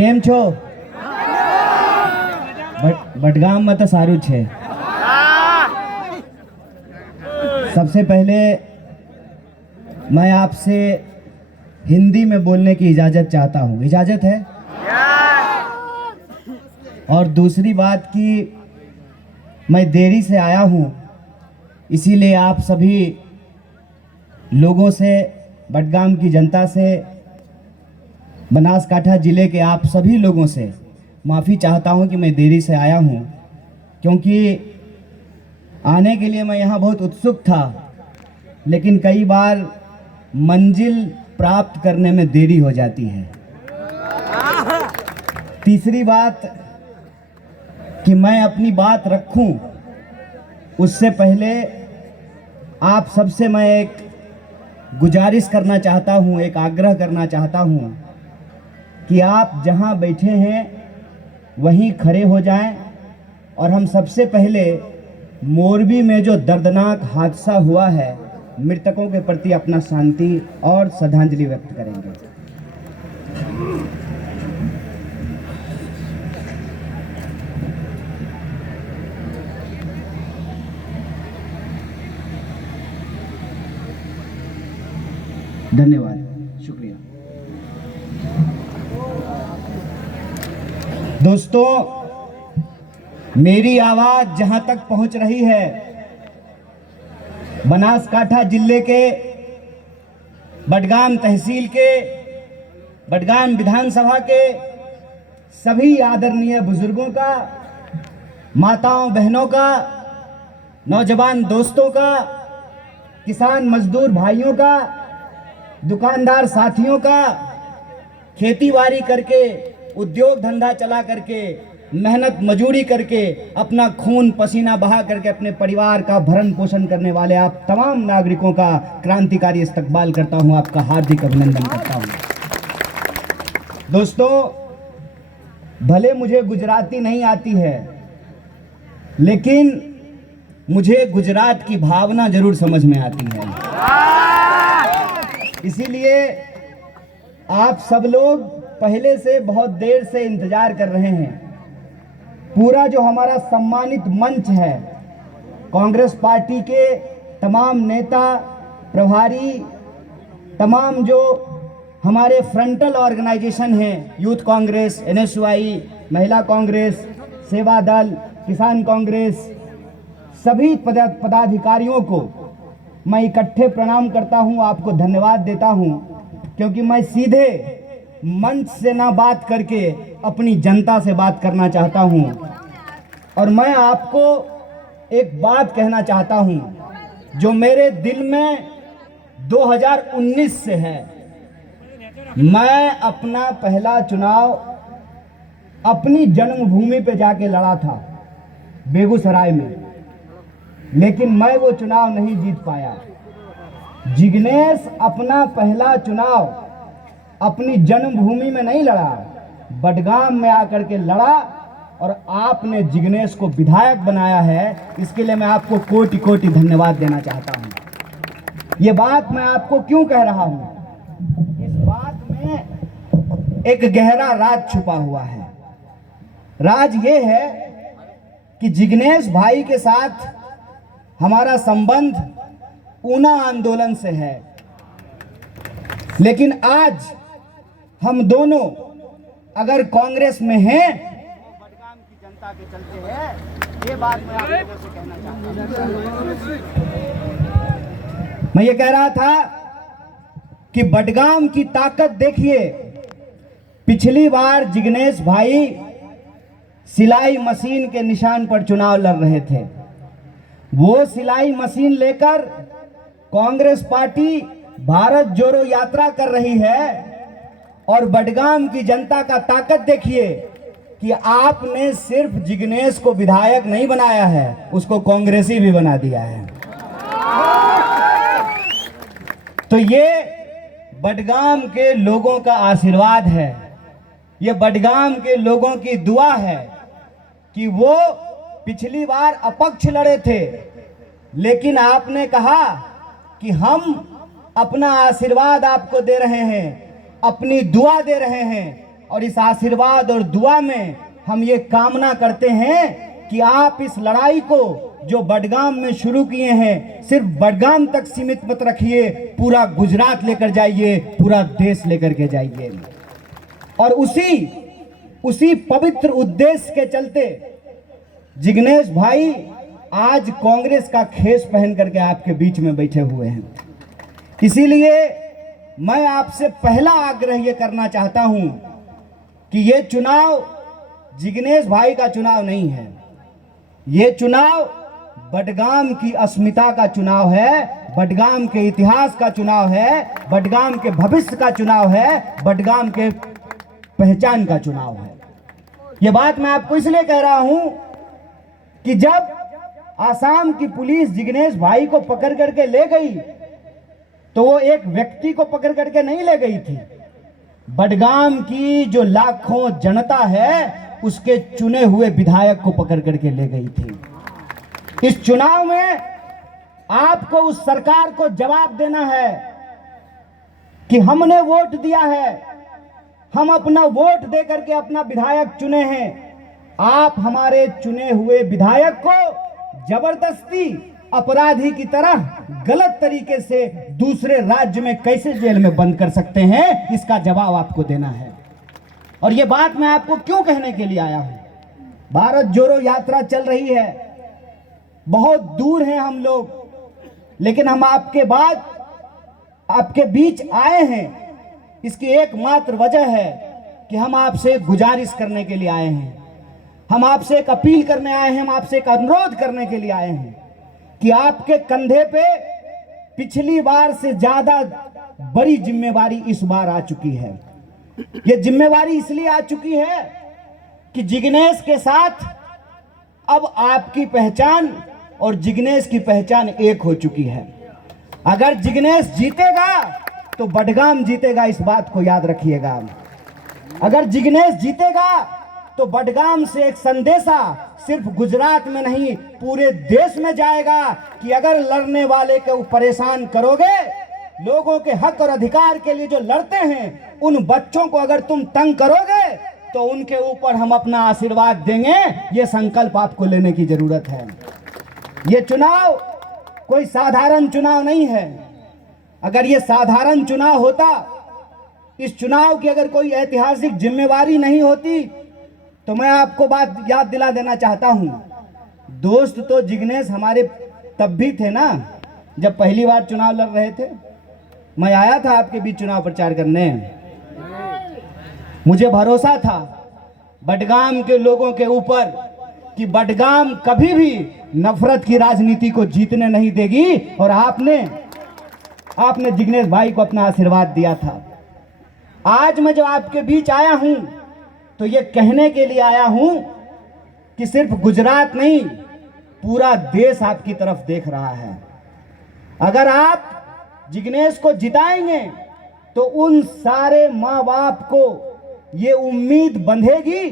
કેમ છો? बडगाम में तो सारू छे। सबसे पहले मैं आपसे हिंदी में बोलने की इजाज़त चाहता हूँ, इजाज़त है? और दूसरी बात कि मैं देरी से आया हूँ, इसीलिए आप सभी लोगों से, बडगाम की जनता से, बनासकांठा ज़िले के आप सभी लोगों से माफ़ी चाहता हूं कि मैं देरी से आया हूं, क्योंकि आने के लिए मैं यहां बहुत उत्सुक था, लेकिन कई बार मंजिल प्राप्त करने में देरी हो जाती है। तीसरी बात कि मैं अपनी बात रखूं उससे पहले आप सबसे मैं एक गुजारिश करना चाहता हूं, एक आग्रह करना चाहता हूं कि आप जहां बैठे हैं वहीं खड़े हो जाएं और हम सबसे पहले मोरबी में जो दर्दनाक हादसा हुआ है, मृतकों के प्रति अपना शांति और श्रद्धांजलि व्यक्त करेंगे। धन्यवाद, शुक्रिया। दोस्तों, मेरी आवाज जहां तक पहुंच रही है, बनासकांठा जिले के बडगाम तहसील के, बडगाम विधानसभा के सभी आदरणीय बुजुर्गों का, माताओं बहनों का, नौजवान दोस्तों का, किसान मजदूर भाइयों का, दुकानदार साथियों का, खेतीबाड़ी करके, उद्योग धंधा चला करके, मेहनत मजूरी करके, अपना खून पसीना बहा करके अपने परिवार का भरण पोषण करने वाले आप तमाम नागरिकों का क्रांतिकारी इस्तकबाल करता हूं, आपका हार्दिक अभिनंदन करता हूं। दोस्तों, भले मुझे गुजराती नहीं आती है, लेकिन मुझे गुजरात की भावना जरूर समझ में आती है। इसीलिए आप सब लोग पहले से बहुत देर से इंतजार कर रहे हैं। पूरा जो हमारा सम्मानित मंच है, कांग्रेस पार्टी के तमाम नेता, प्रभारी, तमाम जो हमारे फ्रंटल ऑर्गेनाइजेशन हैं, यूथ कांग्रेस, एनएसयूआई, महिला कांग्रेस, सेवा दल, किसान कांग्रेस, सभी पदाधिकारियों को मैं इकट्ठे प्रणाम करता हूं, आपको धन्यवाद देता हूं, क्योंकि मैं सीधे मंच से ना बात करके अपनी जनता से बात करना चाहता हूं। और मैं आपको एक बात कहना चाहता हूं जो मेरे दिल में 2019 से है। मैं अपना पहला चुनाव अपनी जन्मभूमि पे जाके लड़ा था, बेगूसराय में, लेकिन मैं वो चुनाव नहीं जीत पाया। जिग्नेश अपना पहला चुनाव अपनी जन्मभूमि में नहीं लड़ा, बडगाम में आकर के लड़ा, और आपने जिग्नेश को विधायक बनाया है। इसके लिए मैं आपको कोटि कोटि धन्यवाद देना चाहता हूं। ये बात मैं आपको क्यों कह रहा हूं? इस बात में एक गहरा राज छुपा हुआ है। राज ये है कि जिग्नेश भाई के साथ हमारा संबंध ऊना आंदोलन से है, लेकिन आज हम दोनों अगर कांग्रेस में हैं, बडगाम की जनता के चलते हैं। ये बात मैं आप लोगों से कहना चाहता हूं। मैं ये कह रहा था कि बडगाम की ताकत देखिए। पिछली बार जिग्नेश भाई सिलाई मशीन के निशान पर चुनाव लड़ रहे थे। वो सिलाई मशीन लेकर कांग्रेस पार्टी भारत जोड़ो यात्रा कर रही है, और बडगाम की जनता का ताकत देखिए कि आपने सिर्फ जिग्नेश को विधायक नहीं बनाया है, उसको कांग्रेसी भी बना दिया है। तो ये बडगाम के लोगों का आशीर्वाद है, ये बडगाम के लोगों की दुआ है कि वो पिछली बार अपक्ष लड़े थे, लेकिन आपने कहा कि हम अपना आशीर्वाद आपको दे रहे हैं, अपनी दुआ दे रहे हैं और इस आशीर्वाद और दुआ में हम ये कामना करते हैं कि आप इस लड़ाई को जो बडगाम में शुरू किए हैं सिर्फ बडगाम तक सीमित मत रखिए, पूरा गुजरात लेकर जाइए, पूरा देश लेकर के जाइए। और उसी पवित्र उद्देश्य के चलते जिग्नेश भाई आज कांग्रेस का खेस पहन करके आपके बीच में बैठे हुए हैं। इसीलिए मैं आपसे पहला आग्रह ये करना चाहता हूं कि ये चुनाव जिग्नेश भाई का चुनाव नहीं है, ये चुनाव बडगाम की अस्मिता का चुनाव है, बडगाम के इतिहास का चुनाव है, बडगाम के भविष्य का चुनाव है, बडगाम के पहचान का चुनाव है। ये बात मैं आपको इसलिए कह रहा हूं कि जब आसाम की पुलिस जिग्नेश भाई को पकड़ करके ले गई तो वो एक व्यक्ति को पकड़ करके नहीं ले गई थी, बडगाम की जो लाखों जनता है उसके चुने हुए विधायक को पकड़ करके ले गई थी। इस चुनाव में आपको उस सरकार को जवाब देना है कि हमने वोट दिया है, हम अपना वोट दे करके अपना विधायक चुने हैं, आप हमारे चुने हुए विधायक को जबरदस्ती अपराधी की तरह गलत तरीके से दूसरे राज्य में कैसे जेल में बंद कर सकते हैं, इसका जवाब आपको देना है। और ये बात मैं आपको क्यों कहने के लिए आया हूं, भारत जोड़ो यात्रा चल रही है, बहुत दूर हैं हम लोग, लेकिन हम आपके बाद आपके बीच आए हैं, इसकी एकमात्र वजह है कि हम आपसे गुजारिश करने के लिए आए हैं, हम आपसे एक अपील करने आए हैं, हम आपसे एक अनुरोध करने के लिए आए हैं कि आपके कंधे पे पिछली बार से ज्यादा बड़ी जिम्मेवारी इस बार आ चुकी है। ये जिम्मेवारी इसलिए आ चुकी है कि जिग्नेश के साथ अब आपकी पहचान और जिग्नेश की पहचान एक हो चुकी है। अगर जिग्नेश जीतेगा तो बडगाम जीतेगा, इस बात को याद रखिएगा। अगर जिग्नेश जीतेगा तो बडगाम से एक संदेशा सिर्फ गुजरात में नहीं पूरे देश में जाएगा कि अगर लड़ने वाले को परेशान करोगे, लोगों के हक और अधिकार के लिए जो लड़ते हैं उन बच्चों को अगर तुम तंग करोगे तो उनके ऊपर हम अपना आशीर्वाद देंगे। ये संकल्प आपको लेने की जरूरत है। ये चुनाव कोई साधारण चुनाव नहीं है। अगर ये साधारण चुनाव होता, इस चुनाव की अगर कोई ऐतिहासिक जिम्मेवारी नहीं होती, तो मैं आपको बात याद दिला देना चाहता हूं, दोस्त तो जिग्नेश हमारे तब भी थे ना जब पहली बार चुनाव लड़ रहे थे। मैं आया था आपके बीच चुनाव प्रचार करने, मुझे भरोसा था बडगाम के लोगों के ऊपर कि बडगाम कभी भी नफरत की राजनीति को जीतने नहीं देगी, और आपने जिग्नेश भाई को अपना आशीर्वाद दिया था। आज मैं जो आपके बीच आया हूं तो ये कहने के लिए आया हूं कि सिर्फ गुजरात नहीं, पूरा देश आपकी तरफ देख रहा है। अगर आप जिग्नेश को जिताएंगे तो उन सारे माँ बाप को ये उम्मीद बंधेगी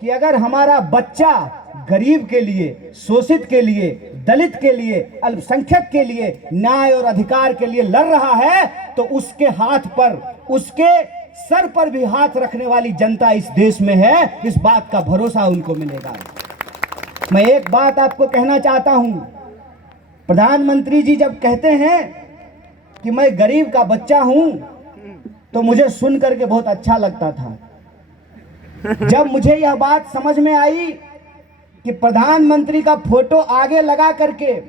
कि अगर हमारा बच्चा गरीब के लिए, शोषित के लिए, दलित के लिए, अल्पसंख्यक के लिए, न्याय और अधिकार के लिए लड़ रहा है तो उसके हाथ पर, उसके सर पर भी हाथ रखने वाली जनता इस देश में है। इस बात का भरोसा उनको मिलेगा। मैं एक बात आपको कहना चाहता हूं, प्रधानमंत्री जी जब कहते हैं कि मैं गरीब का बच्चा हूं तो मुझे सुन करके बहुत अच्छा लगता था। जब मुझे यह बात समझ में आई कि प्रधानमंत्री का फोटो आगे लगा करके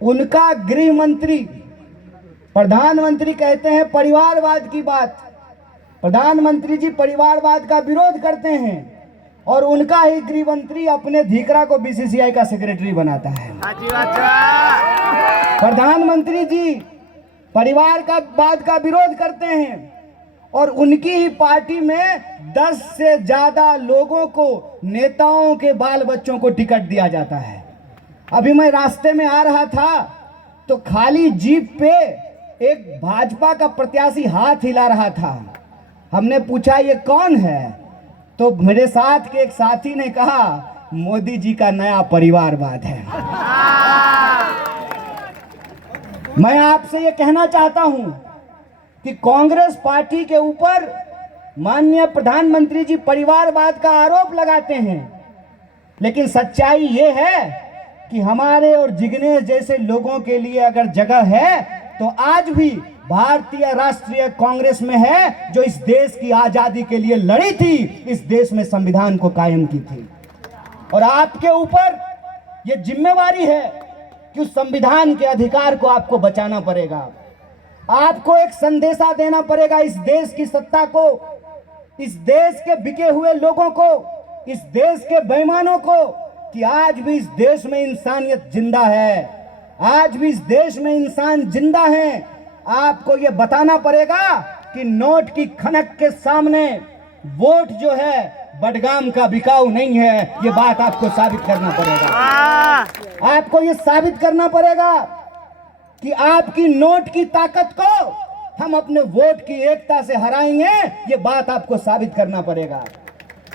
उनका गृह मंत्री, प्रधानमंत्री कहते हैं परिवारवाद की बात, प्रधानमंत्री जी परिवारवाद का विरोध करते हैं और उनका ही गृह मंत्री अपने धीकरा को बीसीसीआई का सेक्रेटरी बनाता है। प्रधानमंत्री जी परिवारवाद का विरोध करते हैं और उनकी ही पार्टी में 10 से ज्यादा लोगों को, नेताओं के बाल बच्चों को टिकट दिया जाता है। अभी मैं रास्ते में आ रहा था तो खाली जीप पे एक भाजपा का प्रत्याशी हाथ हिला रहा था। हमने पूछा ये कौन है, तो मेरे साथ के एक साथी ने कहा मोदी जी का नया परिवारवाद है। मैं आपसे ये कहना चाहता हूं कि कांग्रेस पार्टी के ऊपर माननीय प्रधानमंत्री जी परिवारवाद का आरोप लगाते हैं, लेकिन सच्चाई ये है कि हमारे और जिग्नेश जैसे लोगों के लिए अगर जगह है तो आज भी भारतीय राष्ट्रीय कांग्रेस में है, जो इस देश की आजादी के लिए लड़ी थी, इस देश में संविधान को कायम की थी। और आपके ऊपर ये जिम्मेवारी है कि उस संविधान के अधिकार को आपको बचाना पड़ेगा। आपको एक संदेशा देना पड़ेगा इस देश की सत्ता को, इस देश के बिके हुए लोगों को, इस देश के बेईमानों को, कि आज भी इस देश में इंसानियत जिंदा है, आज भी इस देश में इंसान जिंदा है। आपको ये बताना पड़ेगा कि नोट की खनक के सामने वोट जो है बडगाम का बिकाऊ नहीं है। ये बात आपको साबित करना पड़ेगा। आपको ये साबित करना पड़ेगा कि आपकी नोट की ताकत को हम अपने वोट की एकता से हराएंगे। ये बात आपको साबित करना पड़ेगा।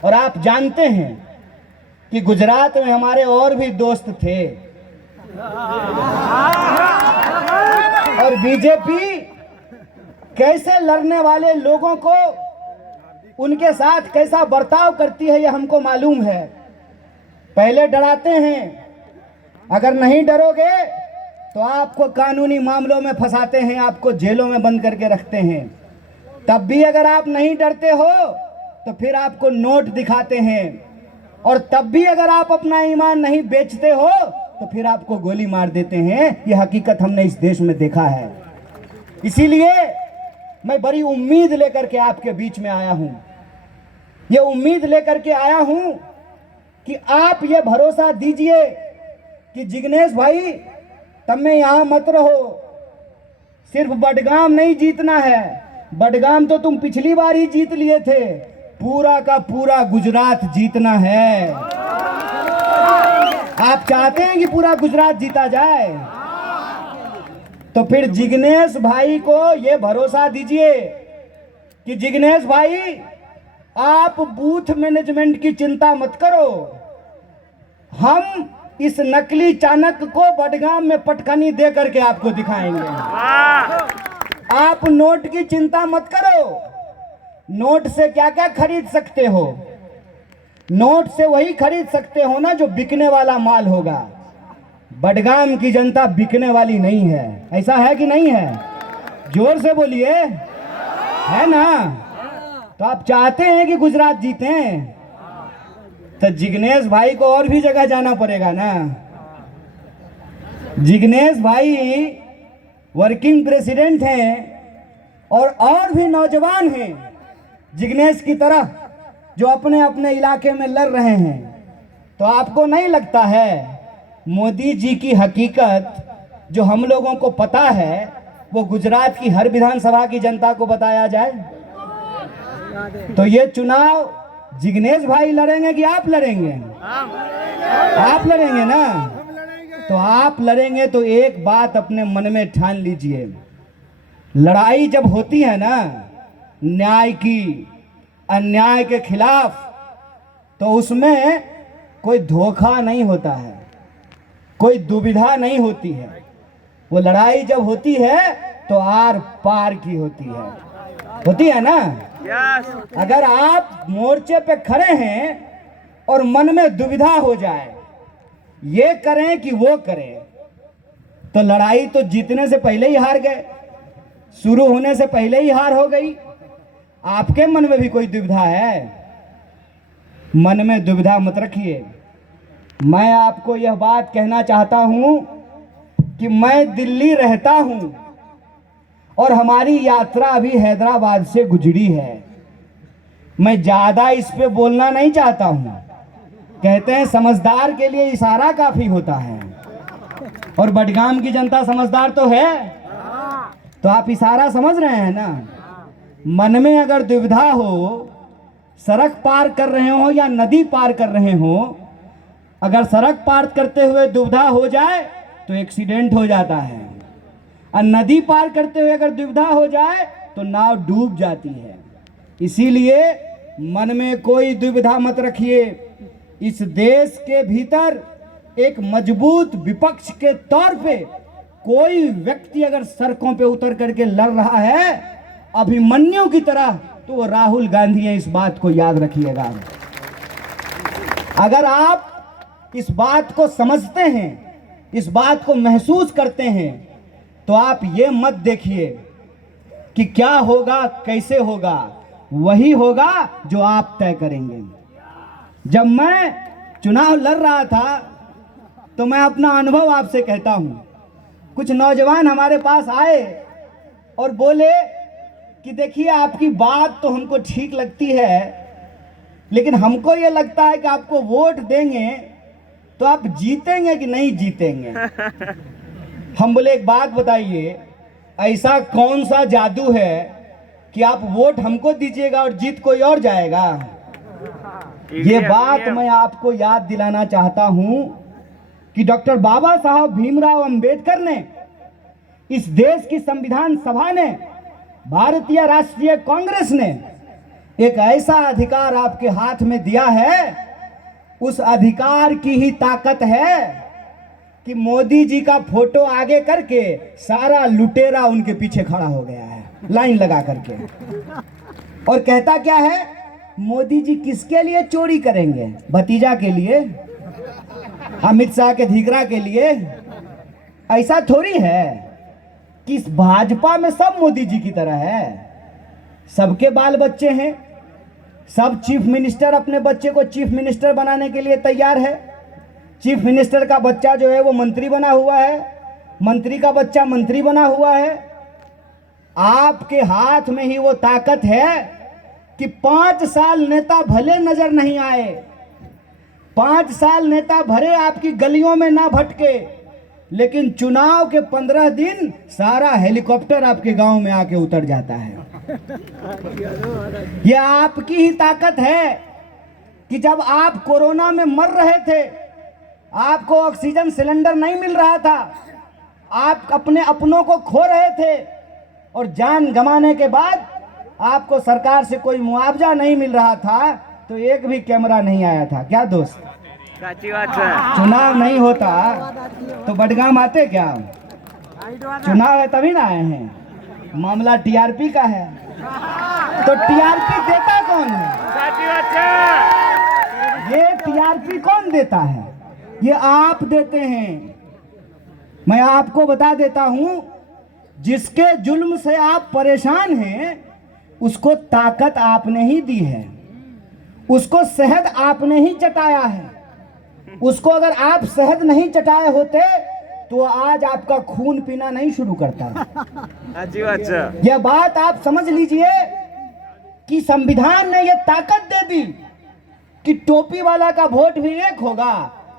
और आप जानते हैं कि गुजरात में हमारे और भी दोस्त थे, और बीजेपी कैसे लड़ने वाले लोगों को उनके साथ कैसा बर्ताव करती है, ये हमको मालूम है। पहले डराते हैं, अगर नहीं डरोगे तो आपको कानूनी मामलों में फंसाते हैं, आपको जेलों में बंद करके रखते हैं। तब भी अगर आप नहीं डरते हो तो फिर आपको नोट दिखाते हैं, और तब भी अगर आप अपना ईमान नहीं बेचते हो तो फिर आपको गोली मार देते हैं। ये हकीकत हमने इस देश में देखा है। इसीलिए मैं बड़ी उम्मीद लेकर के आपके बीच में आया हूं। ये उम्मीद लेकर के आया हूं कि आप ये भरोसा दीजिए कि जिग्नेश भाई तब में यहां मत रहो, सिर्फ बडगाम नहीं जीतना है। बडगाम तो तुम पिछली बार ही जीत लिए थे, पूरा का पूरा गुजरात जीतना है। आप चाहते हैं कि पूरा गुजरात जीता जाए, तो फिर जिग्नेश भाई को ये भरोसा दीजिए कि जिग्नेश भाई आप बूथ मैनेजमेंट की चिंता मत करो, हम इस नकली चाणक्य को बडगाम में पटखनी दे करके आपको दिखाएंगे। आप नोट की चिंता मत करो। नोट से क्या क्या खरीद सकते हो? नोट से वही खरीद सकते हो ना जो बिकने वाला माल होगा। बडगाम की जनता बिकने वाली नहीं है। ऐसा है कि नहीं है? जोर से बोलिए, है ना? तो आप चाहते हैं कि गुजरात जीते, तो जिग्नेश भाई को और भी जगह जाना पड़ेगा ना। जिग्नेश भाई वर्किंग प्रेसिडेंट हैं और भी नौजवान हैं जिग्नेश की तरह, जो अपने अपने इलाके में लड़ रहे हैं। तो आपको नहीं लगता है मोदी जी की हकीकत जो हम लोगों को पता है वो गुजरात की हर विधानसभा की जनता को बताया जाए? तो ये चुनाव जिग्नेश भाई लड़ेंगे कि आप लड़ेंगे? आप लड़ेंगे ना। तो आप लड़ेंगे तो एक बात अपने मन में ठान लीजिए, लड़ाई जब होती है ना न्याय की, अन्याय के खिलाफ, तो उसमें कोई धोखा नहीं होता है, कोई दुविधा नहीं होती है। वो लड़ाई जब होती है तो आर पार की होती है ना। अगर आप मोर्चे पे खड़े हैं और मन में दुविधा हो जाए, ये करें कि वो करें, तो लड़ाई तो जीतने से पहले ही हार गए, शुरू होने से पहले ही हार हो गई। आपके मन में भी कोई दुविधा है? मन में दुविधा मत रखिए। मैं आपको यह बात कहना चाहता हूं कि मैं दिल्ली रहता हूं और हमारी यात्रा अभी हैदराबाद से गुजरी है। मैं ज्यादा इस पे बोलना नहीं चाहता हूं। कहते हैं समझदार के लिए इशारा काफी होता है, और बडगाम की जनता समझदार तो है। तो आप इशारा समझ रहे हैं ना। मन में अगर दुविधा हो, सड़क पार कर रहे हो या नदी पार कर रहे हो, अगर सड़क पार करते हुए दुविधा हो जाए तो एक्सीडेंट हो जाता है, और नदी पार करते हुए अगर दुविधा हो जाए तो नाव डूब जाती है। इसीलिए मन में कोई दुविधा मत रखिए। इस देश के भीतर एक मजबूत विपक्ष के तौर पे कोई व्यक्ति अगर सड़कों पे उतर करके लड़ रहा है, अभिमन्यु की तरह तो वो राहुल गांधी है, इस बात को याद रखिएगा। अगर आप इस बात को समझते हैं, इस बात को महसूस करते हैं, तो आप ये मत देखिए कि क्या होगा कैसे होगा, वही होगा जो आप तय करेंगे। जब मैं चुनाव लड़ रहा था तो मैं अपना अनुभव आपसे कहता हूं। कुछ नौजवान हमारे पास आए और बोले कि देखिए आपकी बात तो हमको ठीक लगती है, लेकिन हमको ये लगता है कि आपको वोट देंगे तो आप जीतेंगे कि नहीं जीतेंगे। हम बोले एक बात बताइए, ऐसा कौन सा जादू है कि आप वोट हमको दीजिएगा और जीत कोई और जाएगा। ये बात मैं आपको याद दिलाना चाहता हूं कि डॉक्टर बाबा साहब भीमराव अंबेडकर ने, इस देश की संविधान सभा ने, भारतीय राष्ट्रीय कांग्रेस ने एक ऐसा अधिकार आपके हाथ में दिया है, उस अधिकार की ही ताकत है कि मोदी जी का फोटो आगे करके सारा लुटेरा उनके पीछे खड़ा हो गया है लाइन लगा करके, और कहता क्या है, मोदी जी किसके लिए चोरी करेंगे? भतीजा के लिए, अमित शाह के धिकरा के लिए? ऐसा थोड़ी है कि भाजपा में सब मोदी जी की तरह है। सबके बाल बच्चे हैं, सब चीफ मिनिस्टर अपने बच्चे को चीफ मिनिस्टर बनाने के लिए तैयार है। चीफ मिनिस्टर का बच्चा जो है वो मंत्री बना हुआ है, मंत्री का बच्चा मंत्री बना हुआ है। आपके हाथ में ही वो ताकत है कि 5 साल नेता भले नजर नहीं आए, 5 साल नेता भरे आपकी गलियों में ना भटके, लेकिन चुनाव के 15 दिन सारा हेलीकॉप्टर आपके गांव में आके उतर जाता है। यह आपकी ही ताकत है कि जब आप कोरोना में मर रहे थे, आपको ऑक्सीजन सिलेंडर नहीं मिल रहा था, आप अपने अपनों को खो रहे थे, और जान गंवाने के बाद आपको सरकार से कोई मुआवजा नहीं मिल रहा था, तो एक भी कैमरा नहीं आया था। क्या दोस्त, चुनाव नहीं होता तो बडगाम आते क्या? चुनाव है तभी ना आए हैं। मामला टीआरपी का है, तो टीआरपी देता कौन है? ये टीआरपी कौन देता है? ये आप देते हैं। मैं आपको बता देता हूं, जिसके जुल्म से आप परेशान हैं, उसको ताकत आपने ही दी है, उसको शहद आपने ही चटाया है। उसको अगर आप शहद नहीं चटाए होते तो आज आपका खून पीना नहीं शुरू करता। यह बात आप समझ लीजिए कि संविधान ने यह ताकत दे दी कि टोपी वाला का वोट भी एक होगा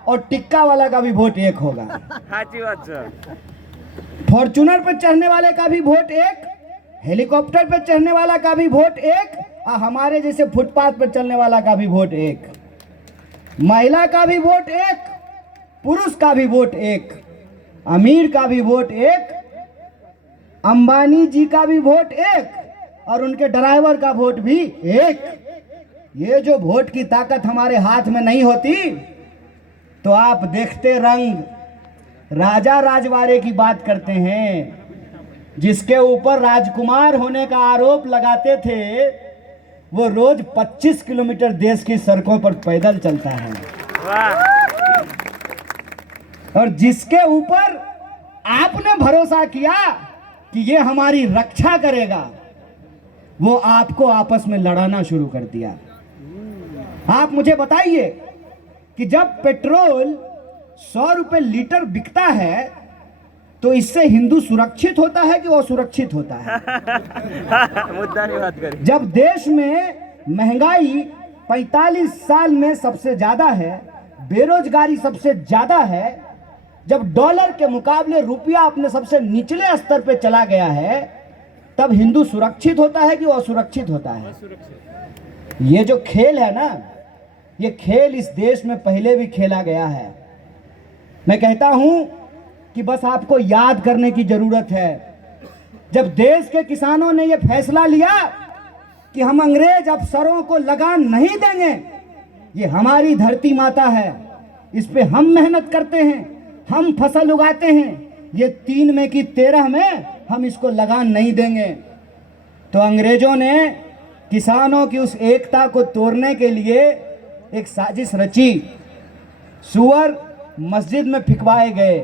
और टिक्का वाला का भी वोट एक होगा। फॉर्च्यूनर पर चढ़ने वाले का भी वोट एक, हेलीकॉप्टर पर चढ़ने वाला का भी वोट एक, और हमारे जैसे फुटपाथ पर चलने वाला का भी वोट एक। महिला का भी वोट एक, पुरुष का भी वोट एक, अमीर का भी वोट एक, अंबानी जी का भी वोट एक, और उनके ड्राइवर का वोट भी एक। ये जो वोट की ताकत हमारे हाथ में नहीं होती तो आप देखते रंग राजा राजवाड़े की बात करते हैं, जिसके ऊपर राजकुमार होने का आरोप लगाते थे, वो रोज 25 किलोमीटर देश की सड़कों पर पैदल चलता है। और जिसके ऊपर आपने भरोसा किया कि ये हमारी रक्षा करेगा, वो आपको आपस में लड़ाना शुरू कर दिया। आप मुझे बताइए कि जब पेट्रोल 100 रुपए लीटर बिकता है तो इससे हिंदू सुरक्षित होता है कि असुरक्षित होता है? मुद्दा नहीं बात करें। जब देश में महंगाई 45 साल में सबसे ज्यादा है, बेरोजगारी सबसे ज्यादा है, जब डॉलर के मुकाबले रुपया अपने सबसे निचले स्तर पे चला गया है, तब हिंदू सुरक्षित होता है कि असुरक्षित होता है? ये जो खेल है ना, ये खेल इस देश में पहले भी खेला गया है। मैं कहता हूं कि बस आपको याद करने की जरूरत है। जब देश के किसानों ने यह फैसला लिया कि हम अंग्रेज अफसरों को लगान नहीं देंगे, ये हमारी धरती माता है, इस पे हम मेहनत करते हैं, हम फसल उगाते हैं, ये 3 में की 13 में हम इसको लगान नहीं देंगे, तो अंग्रेजों ने किसानों की उस एकता को तोड़ने के लिए एक साजिश रची। सुअर मस्जिद में फिकवाए गए,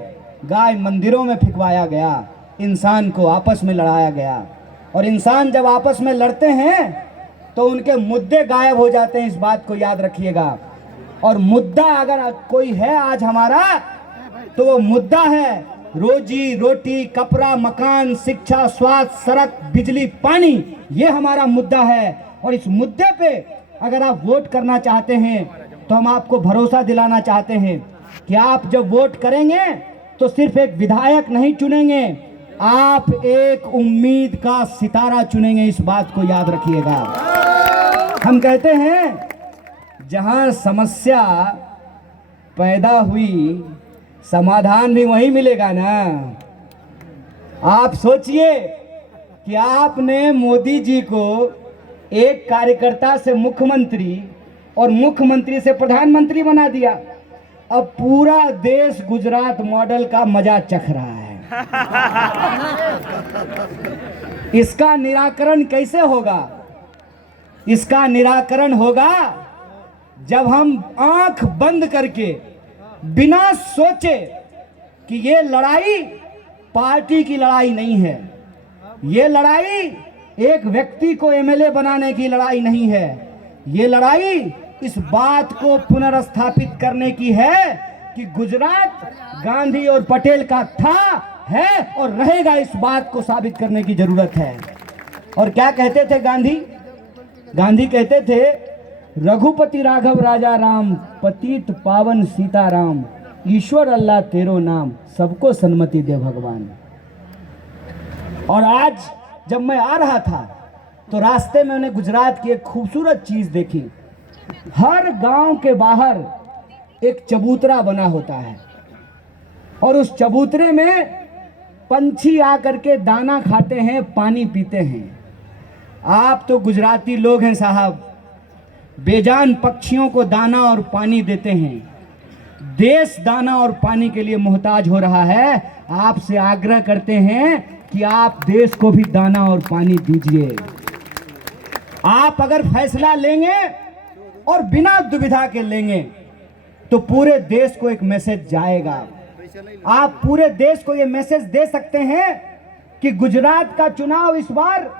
गाय मंदिरों में फिकवाया गया, इंसान को आपस में लड़ाया गया। और इंसान जब आपस में लड़ते हैं तो उनके मुद्दे गायब हो जाते हैं, इस बात को याद रखिएगा। और मुद्दा अगर कोई है आज हमारा, तो वो मुद्दा है रोजी रोटी, कपड़ा, मकान, शिक्षा, स्वास्थ्य, सड़क, बिजली, पानी। ये हमारा मुद्दा है। और इस मुद्दे पे अगर आप वोट करना चाहते हैं तो हम आपको भरोसा दिलाना चाहते हैं कि आप जब वोट करेंगे तो सिर्फ एक विधायक नहीं चुनेंगे, आप एक उम्मीद का सितारा चुनेंगे। इस बात को याद रखिएगा। हम कहते हैं जहां समस्या पैदा हुई, समाधान भी वहीं मिलेगा ना। आप सोचिए कि आपने मोदी जी को एक कार्यकर्ता से मुख्यमंत्री और मुख्यमंत्री से प्रधानमंत्री बना दिया। अब पूरा देश गुजरात मॉडल का मजा चख रहा है। इसका निराकरण कैसे होगा? इसका निराकरण होगा जब हम आंख बंद करके बिना सोचे कि ये लड़ाई पार्टी की लड़ाई नहीं है, ये लड़ाई एक व्यक्ति को एमएलए बनाने की लड़ाई नहीं है, ये लड़ाई इस बात को पुनर्स्थापित करने की है कि गुजरात गांधी और पटेल का था, है और रहेगा। इस बात को साबित करने की जरूरत है। और क्या कहते थे गांधी? गांधी कहते थे, रघुपति राघव राजा राम, पतित पावन सीताराम, ईश्वर अल्लाह तेरो नाम, सबको सन्मति दे भगवान। और आज जब मैं आ रहा था तो रास्ते में मैंने गुजरात की एक खूबसूरत चीज देखी। हर गांव के बाहर एक चबूतरा बना होता है और उस चबूतरे में पंछी आकर के दाना खाते हैं, पानी पीते हैं। आप तो गुजराती लोग हैं साहब, बेजान पक्षियों को दाना और पानी देते हैं। देश दाना और पानी के लिए मोहताज हो रहा है। आपसे आग्रह करते हैं कि आप देश को भी दाना और पानी दीजिए। आप अगर फैसला लेंगे और बिना दुविधा के लेंगे तो पूरे देश को एक मैसेज जाएगा। आप पूरे देश को ये मैसेज दे सकते हैं कि गुजरात का चुनाव इस बार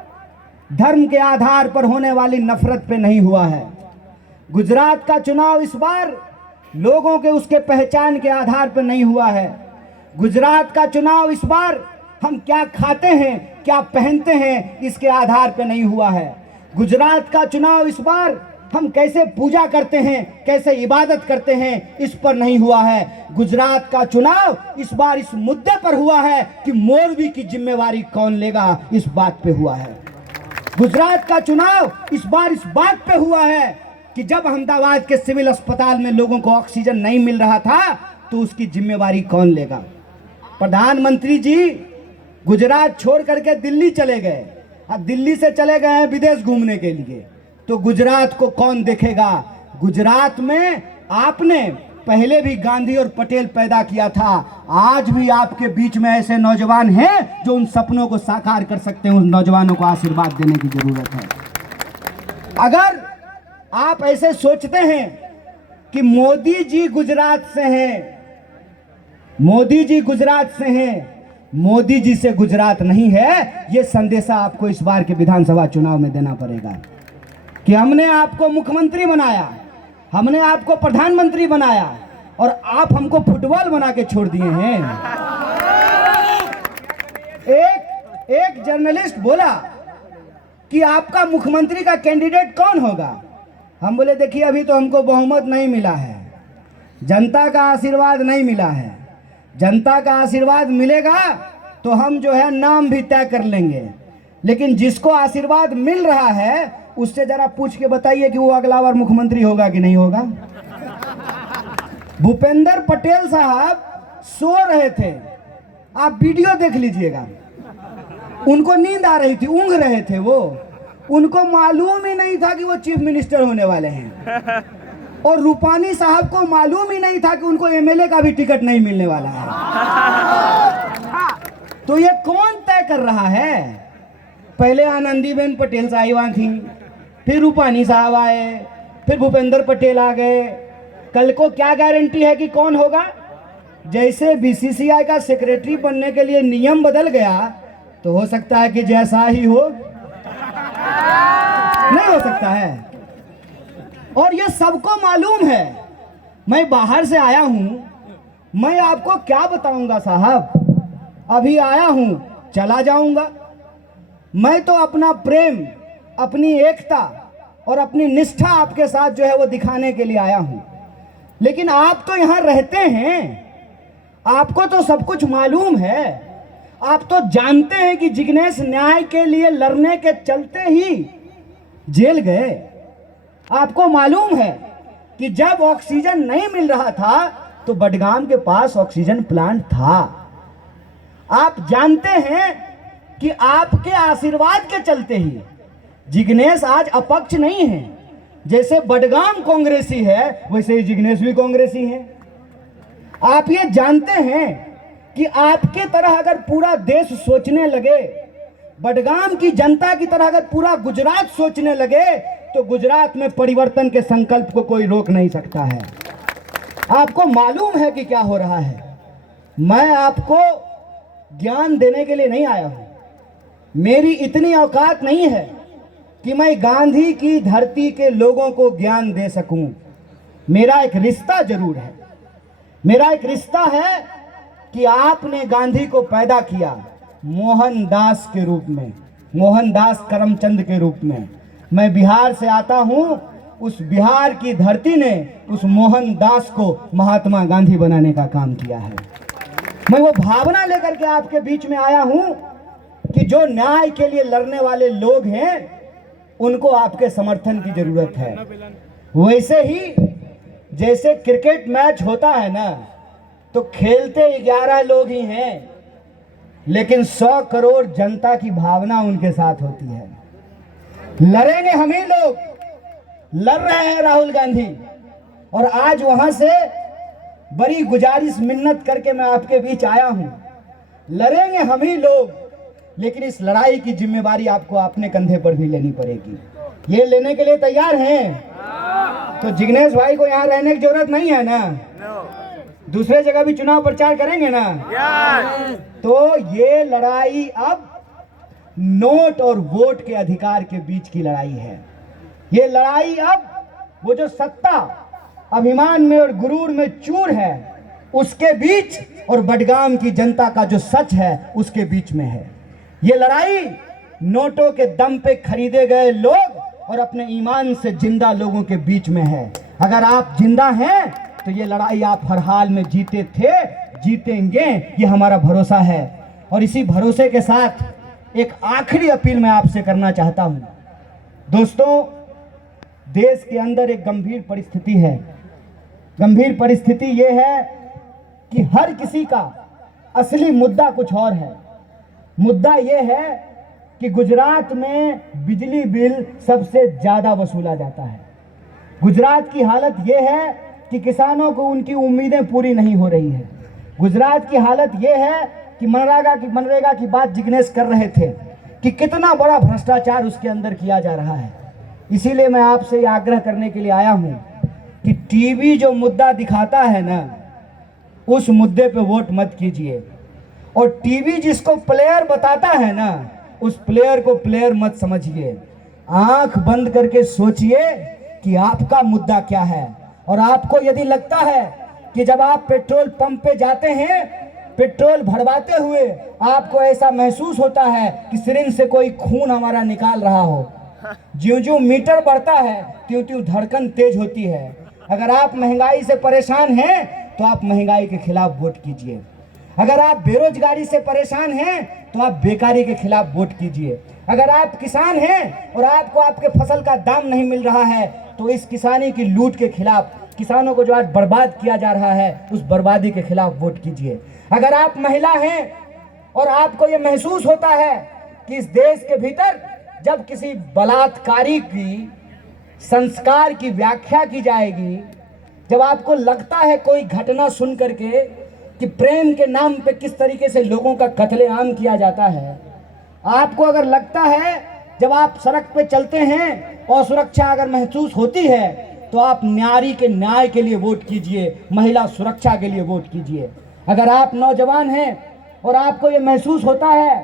धर्म के आधार पर होने वाली नफरत पे नहीं हुआ है। गुजरात का चुनाव इस बार लोगों के उसके पहचान के आधार पर नहीं हुआ है। गुजरात का चुनाव इस बार हम क्या खाते हैं, क्या पहनते हैं, इसके आधार पर नहीं हुआ है। गुजरात का चुनाव इस बार हम कैसे पूजा करते हैं, कैसे इबादत करते हैं, इस पर नहीं हुआ है। गुजरात का चुनाव इस बार इस मुद्दे पर हुआ है कि मोरबी की जिम्मेवारी कौन लेगा, इस बात पे हुआ है। गुजरात का चुनाव इस बार इस बात पे हुआ है कि जब अहमदाबाद के सिविल अस्पताल में लोगों को ऑक्सीजन नहीं मिल रहा था तो उसकी जिम्मेवारी कौन लेगा। प्रधानमंत्री जी गुजरात छोड़ करके दिल्ली चले गए, अब दिल्ली से चले गए हैं विदेश घूमने के लिए, तो गुजरात को कौन देखेगा। गुजरात में आपने पहले भी गांधी और पटेल पैदा किया था, आज भी आपके बीच में ऐसे नौजवान हैं जो उन सपनों को साकार कर सकते हैं। उन नौजवानों को आशीर्वाद देने की जरूरत है। अगर आप ऐसे सोचते हैं कि मोदी जी गुजरात से हैं, मोदी जी गुजरात से हैं, मोदी जी से गुजरात नहीं है, ये संदेशा आपको इस बार के विधानसभा चुनाव में देना पड़ेगा कि हमने आपको मुख्यमंत्री बनाया, हमने आपको प्रधानमंत्री बनाया और आप हमको फुटबॉल बना के छोड़ दिए हैं। एक जर्नलिस्ट बोला कि आपका मुख्यमंत्री का कैंडिडेट कौन होगा। हम बोले देखिए अभी तो हमको बहुमत नहीं मिला है, जनता का आशीर्वाद नहीं मिला है। जनता का आशीर्वाद मिलेगा तो हम जो है नाम भी तय कर लेंगे, लेकिन जिसको आशीर्वाद मिल रहा है उससे जरा पूछ के बताइए कि वो अगला बार मुख्यमंत्री होगा कि नहीं होगा। भूपेंद्र पटेल साहब सो रहे थे, आप वीडियो देख लीजिएगा, उनको नींद आ रही थी, ऊँघ रहे थे वो, उनको मालूम ही नहीं था कि वो चीफ मिनिस्टर होने वाले हैं। और रूपानी साहब को मालूम ही नहीं था कि उनको एमएलए का भी टिकट नहीं मिलने वाला है। तो ये कौन तय कर रहा है? पहले आनंदीबेन पटेल साहिबा थी, फिर रूपानी साहब आए, फिर भूपेंद्र पटेल आ गए। कल को क्या गारंटी है कि कौन होगा? जैसे बीसीसीआई का सेक्रेटरी बनने के लिए नियम बदल गया तो हो सकता है कि जैसा ही हो, नहीं हो सकता है। और ये सबको मालूम है। मैं बाहर से आया हूं, मैं आपको क्या बताऊंगा साहब? अभी आया हूं, चला जाऊंगा। मैं तो अपना प्रेम, अपनी एकता और अपनी निष्ठा आपके साथ जो है वो दिखाने के लिए आया हूं। लेकिन आप तो यहां रहते हैं, आपको तो सब कुछ मालूम है। आप तो जानते हैं कि जिग्नेश न्याय के लिए लड़ने के चलते ही जेल गए। आपको मालूम है कि जब ऑक्सीजन नहीं मिल रहा था तो बडगाम के पास ऑक्सीजन प्लांट था। आप जानते हैं कि आपके आशीर्वाद के चलते ही जिग्नेश आज अपक्ष नहीं है। जैसे बडगाम कांग्रेसी है वैसे ही जिग्नेश भी कांग्रेसी है। आप ये जानते हैं कि आपके तरह अगर पूरा देश सोचने लगे, बडगाम की जनता की तरह अगर पूरा गुजरात सोचने लगे तो गुजरात में परिवर्तन के संकल्प को कोई रोक नहीं सकता है। आपको मालूम है कि क्या हो रहा है। मैं आपको ज्ञान देने के लिए नहीं आया हूं। मेरी इतनी औकात नहीं है कि मैं गांधी की धरती के लोगों को ज्ञान दे सकूं। मेरा एक रिश्ता जरूर है। मेरा एक रिश्ता है कि आपने गांधी को पैदा किया मोहनदास के रूप में, मोहनदास करमचंद के रूप में। मैं बिहार से आता हूं, उस बिहार की धरती ने उस मोहनदास को महात्मा गांधी बनाने का काम किया है। मैं वो भावना लेकर के आपके बीच में आया हूं कि जो न्याय के लिए लड़ने वाले लोग हैं उनको आपके समर्थन की जरूरत है। वैसे ही जैसे क्रिकेट मैच होता है ना, तो खेलते 11 लोग ही हैं, लेकिन 100 करोड़ जनता की भावना उनके साथ होती है। लड़ेंगे हम ही लोग, लड़ रहे हैं राहुल गांधी। और आज वहां से बड़ी गुजारिश मिन्नत करके मैं आपके बीच आया हूं। लड़ेंगे हम ही लोग, लेकिन इस लड़ाई की जिम्मेवारी आपको अपने कंधे पर भी लेनी पड़ेगी। ये लेने के लिए तैयार हैं? तो जिग्नेश भाई को यहाँ रहने की जरूरत नहीं है ना? दूसरे जगह भी चुनाव प्रचार करेंगे ना? तो ये लड़ाई अब नोट और वोट के अधिकार के बीच की लड़ाई है। ये लड़ाई अब वो जो सत्ता, अभिमान में और गुरूर में चूर है उसके बीच और बडगाम की जनता का जो सच है उसके बीच में है। ये लड़ाई नोटों के दम पे खरीदे गए लोग और अपने ईमान से जिंदा लोगों के बीच में है। अगर आप जिंदा हैं तो ये लड़ाई आप हर हाल में जीते थे, जीतेंगे, ये हमारा भरोसा है। और इसी भरोसे के साथ एक आखिरी अपील मैं आपसे करना चाहता हूं। दोस्तों, देश के अंदर एक गंभीर परिस्थिति है। गंभीर परिस्थिति ये है कि हर किसी का असली मुद्दा कुछ और है। मुद्दा ये है कि गुजरात में बिजली बिल सबसे ज्यादा वसूला जाता है। गुजरात की हालत ये है कि किसानों को उनकी उम्मीदें पूरी नहीं हो रही है। गुजरात की हालत ये है कि मनरेगा की बात जिग्नेश कर रहे थे कि कितना बड़ा भ्रष्टाचार उसके अंदर किया जा रहा है। इसीलिए मैं आपसे ये आग्रह करने के लिए आया हूं कि टीवी जो मुद्दा दिखाता है ना, उस मुद्दे पे वोट मत कीजिए। और टीवी जिसको प्लेयर बताता है ना, उस प्लेयर को प्लेयर मत समझिए। आंख बंद करके सोचिए कि आपका मुद्दा क्या है। और आपको यदि लगता है कि जब आप पेट्रोल पंप पे जाते हैं, पेट्रोल भरवाते हुए आपको ऐसा महसूस होता है कि सिरिंज से कोई खून हमारा निकाल रहा हो, ज्यों-ज्यों मीटर बढ़ता है त्यों-त्यों धड़कन तेज होती है। अगर आप महंगाई से परेशान हैं तो आप महंगाई के खिलाफ वोट कीजिए। अगर आप बेरोजगारी से परेशान हैं तो आप बेकारी के खिलाफ वोट कीजिए। अगर आप किसान हैं और आपको आपके फसल का दाम नहीं मिल रहा है तो इस किसानी की लूट के खिलाफ, किसानों को जो आज बर्बाद किया जा रहा है उस बर्बादी के खिलाफ वोट कीजिए। अगर आप महिला हैं और आपको ये महसूस होता है कि इस देश के भीतर जब किसी बलात्कारी की संस्कार की व्याख्या की जाएगी, जब आपको लगता है कोई घटना सुन करके कि प्रेम के नाम पे किस तरीके से लोगों का कत्लेआम किया जाता है, आपको अगर लगता है जब आप सड़क पे चलते हैं और सुरक्षा अगर महसूस होती है तो आप नारी के न्याय के लिए वोट कीजिए, महिला सुरक्षा के लिए वोट कीजिए। अगर आप नौजवान हैं और आपको ये महसूस होता है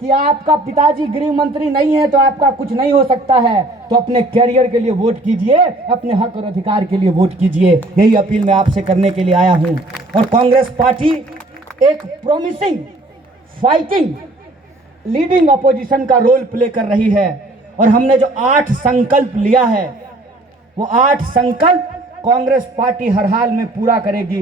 कि आपका पिताजी गृह मंत्री नहीं है तो आपका कुछ नहीं हो सकता है, तो अपने कैरियर के लिए वोट कीजिए, अपने हक और अधिकार के लिए वोट कीजिए। यही अपील मैं आपसे करने के लिए आया हूं। और कांग्रेस पार्टी एक प्रॉमिसिंग, फाइटिंग, लीडिंग अपोजिशन का रोल प्ले कर रही है। और हमने जो 8 संकल्प लिया है वो 8 संकल्प कांग्रेस पार्टी हर हाल में पूरा करेगी।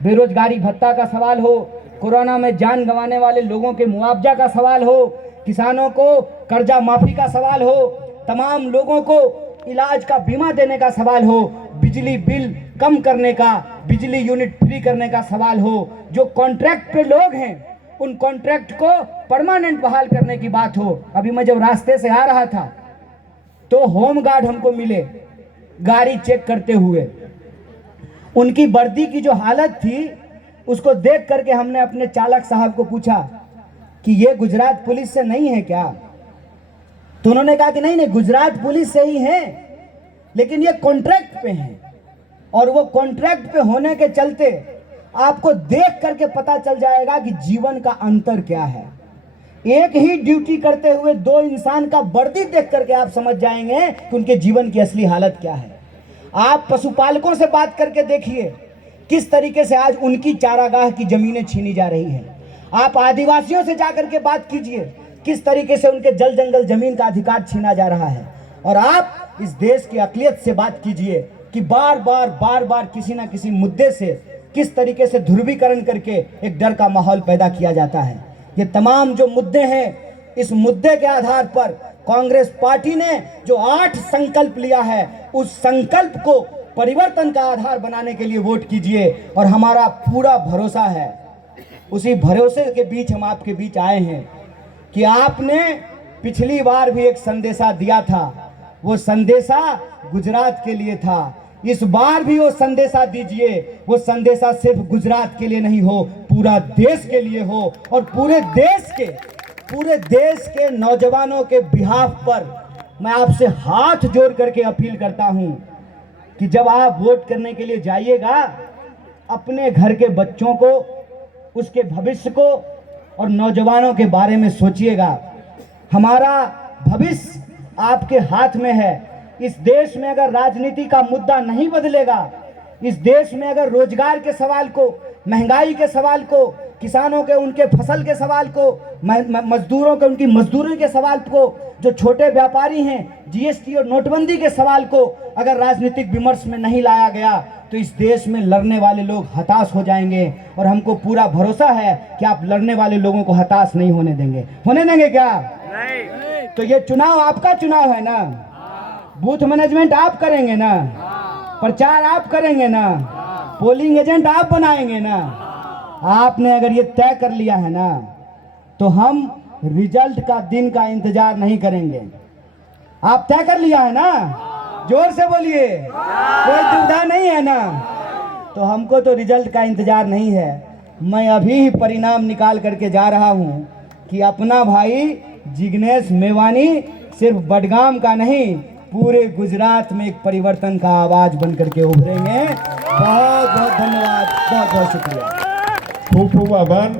बेरोजगारी भत्ता का सवाल हो, कोरोना में जान गंवाने वाले लोगों के मुआवजा का सवाल हो, किसानों को कर्जा माफी का सवाल हो, तमाम लोगों को इलाज का बीमा देने का सवाल हो, बिजली बिल कम करने का, बिजली यूनिट फ्री करने का सवाल हो, जो कॉन्ट्रैक्ट पे लोग हैं उन कॉन्ट्रैक्ट को परमानेंट बहाल करने की बात हो। अभी मैं जब रास्ते से आ रहा था तो होमगार्ड हमको मिले गाड़ी चेक करते हुए। उनकी वर्दी की जो हालत थी उसको देख करके हमने अपने चालक साहब को पूछा कि ये गुजरात पुलिस से नहीं है क्या? तो उन्होंने कहा कि नहीं नहीं, गुजरात पुलिस से ही है, लेकिन ये कॉन्ट्रैक्ट पे हैं। और वो कॉन्ट्रैक्ट पे होने के चलते आपको देख करके पता चल जाएगा कि जीवन का अंतर क्या है। एक ही ड्यूटी करते हुए 2 इंसान का वर्दी देख करके आप समझ जाएंगे कि उनके जीवन की असली हालत क्या है। आप पशुपालकों से बात करके देखिए किस तरीके से आज उनकी चारागाह की जमीनें छीनी जा रही हैं। आप आदिवासियों से जाकर के बात कीजिए किस तरीके से उनके जल जंगल जमीन का अधिकार छीना जा रहा है। और आप इस देश की अक़लियत से बात कीजिए कि बार बार किसी ना किसी मुद्दे से किस तरीके से ध्रुवीकरण करके एक डर का माहौल पैदा किया जाता है। ये तमाम जो मुद्दे हैं, इस मुद्दे के आधार पर कांग्रेस पार्टी ने जो 8 संकल्प लिया है उस संकल्प को परिवर्तन का आधार बनाने के लिए वोट कीजिए। और हमारा पूरा भरोसा है, उसी भरोसे के बीच हम आपके बीच आए हैं कि आपने पिछली बार भी एक संदेशा दिया था, वो संदेशा गुजरात के लिए था। इस बार भी वो संदेशा दीजिए, वो संदेशा सिर्फ गुजरात के लिए नहीं हो, पूरा देश के लिए हो। और पूरे देश के नौजवानों के बिहाफ पर मैं आपसे हाथ जोड़ करके अपील करता हूं कि जब आप वोट करने के लिए जाइएगा, अपने घर के बच्चों को, उसके भविष्य को और नौजवानों के बारे में सोचिएगा। हमारा भविष्य आपके हाथ में है। इस देश में अगर राजनीति का मुद्दा नहीं बदलेगा, इस देश में अगर रोजगार के सवाल को, महंगाई के सवाल को, किसानों के उनके फसल के सवाल को, मजदूरों के उनकी मजदूरी के सवाल को, जो छोटे व्यापारी हैं, जीएसटी और नोटबंदी के सवाल को अगर राजनीतिक विमर्श में नहीं लाया गया तो इस देश में लड़ने वाले लोग हताश हो जाएंगे। और हमको पूरा भरोसा है कि आप लड़ने वाले लोगों को हताश नहीं होने देंगे। होने देंगे क्या? नहीं। तो ये चुनाव आपका चुनाव है ना, बूथ मैनेजमेंट आप करेंगे ना, प्रचार आप करेंगे ना, पोलिंग एजेंट आप बनाएंगे ना। आपने अगर ये तय कर लिया है ना तो हम रिजल्ट का दिन का इंतजार नहीं करेंगे। आप तय कर लिया है ना, जोर से बोलिए, कोई दुविधा नहीं है ना। तो हमको तो रिजल्ट का इंतजार नहीं है। मैं अभी ही परिणाम निकाल करके जा रहा हूं कि अपना भाई जिग्नेश मेवानी सिर्फ बडगाम का नहीं, पूरे गुजरात में एक परिवर्तन का आवाज बन करके उभरेंगे। बहुत बहुत धन्यवाद, बहुत बहुत शुक्रिया। खूब खूब आभार।